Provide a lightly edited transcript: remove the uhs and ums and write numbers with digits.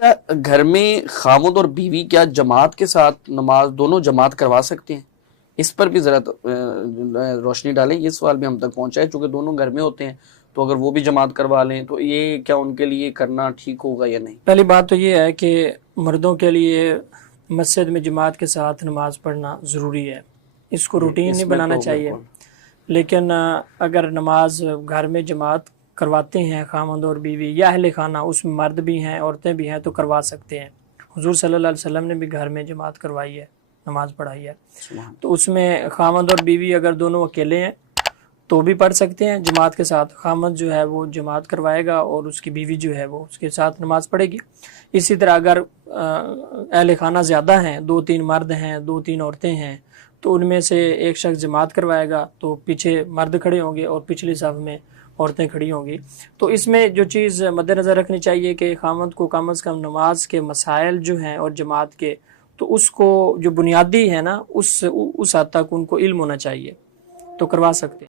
اچھا، گھر میں خامد اور بیوی کیا جماعت کے ساتھ نماز دونوں جماعت کروا سکتے ہیں؟ اس پر بھی ذرا روشنی ڈالیں. یہ سوال بھی ہم تک پہنچا ہے، چونکہ دونوں گھر میں ہوتے ہیں تو اگر وہ بھی جماعت کروا لیں تو یہ کیا ان کے لیے کرنا ٹھیک ہوگا یا نہیں؟ پہلی بات تو یہ ہے کہ مردوں کے لیے مسجد میں جماعت کے ساتھ نماز پڑھنا ضروری ہے، اس کو روٹین اس نہیں میں بنانا تو چاہیے. بالکل. لیکن اگر نماز گھر میں جماعت کرواتے ہیں خامد اور بیوی یا اہل خانہ، اس میں مرد بھی ہیں عورتیں بھی ہیں، تو کروا سکتے ہیں. حضور صلی اللہ علیہ وسلم نے بھی گھر میں جماعت کروائی ہے، نماز پڑھائی ہے. تو اس میں خامد اور بیوی اگر دونوں اکیلے ہیں تو بھی پڑھ سکتے ہیں جماعت کے ساتھ. خامد جو ہے وہ جماعت کروائے گا اور اس کی بیوی جو ہے وہ اس کے ساتھ نماز پڑھے گی. اسی طرح اگر اہل خانہ زیادہ ہیں، 2-3 مرد ہیں، 2-3 عورتیں ہیں، تو ان میں سے ایک شخص جماعت کروائے گا تو پیچھے مرد کھڑے ہوں گے اور پچھلی صف میں عورتیں کھڑی ہوں گی. تو اس میں جو چیز مد نظر رکھنی چاہیے کہ خامد کو کم از کم نماز کے مسائل جو ہیں اور جماعت کے، تو اس کو جو بنیادی ہے نا اس حد تک ان کو علم ہونا چاہیے، تو کروا سکتے ہیں.